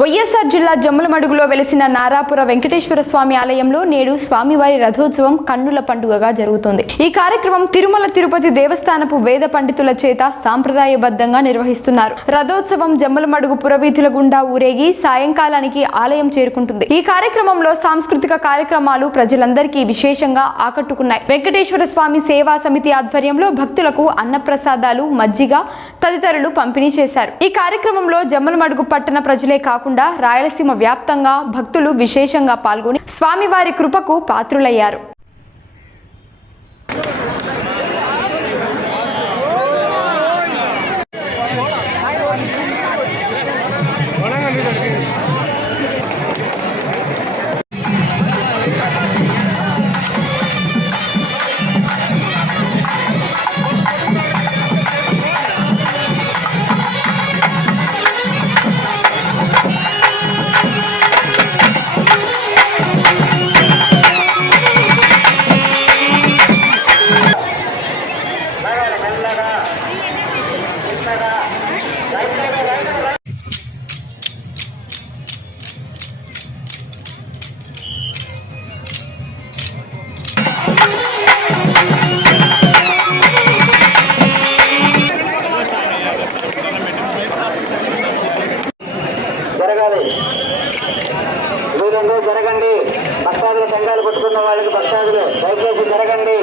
వైఎస్ఆర్ జిల్లా జమ్మలమడుగులో వెలిసిన నారాపుర వెంకటేశ్వర స్వామి ఆలయంలో నేడు స్వామివారి రథోత్సవం కన్నుల పండుగగా జరుగుతోంది. ఈ కార్యక్రమం తిరుమల తిరుపతి దేవస్థానపు వేద పండితుల చేత సాంప్రదాయబద్ధంగా నిర్వహిస్తున్నారు. రథోత్సవం జమ్మలమడుగు పురవీధుల గుండా ఊరేగి సాయంకాలానికి ఆలయం చేరుకుంటుంది. ఈ కార్యక్రమంలో సాంస్కృతిక కార్యక్రమాలు ప్రజలందరికీ విశేషంగా ఆకట్టుకున్నాయి. వెంకటేశ్వర స్వామి సేవా సమితి ఆధ్వర్యంలో భక్తులకు అన్నప్రసాదాలు, మజ్జిగ తదితరులు పంపిణీ చేశారు. ఈ కార్యక్రమంలో జమ్మలమడుగు పట్టణ ప్రజలే కాకుండా రాయలసీమ వ్యాప్తంగా భక్తులు విశేషంగా పాల్గొని స్వామివారి కృపకు పాత్రులయ్యారు. జరగండి. భక్తాదులు టెంకాయలు పట్టుకున్న వాళ్ళకి భక్తాదులు దయచేసి జరగండి.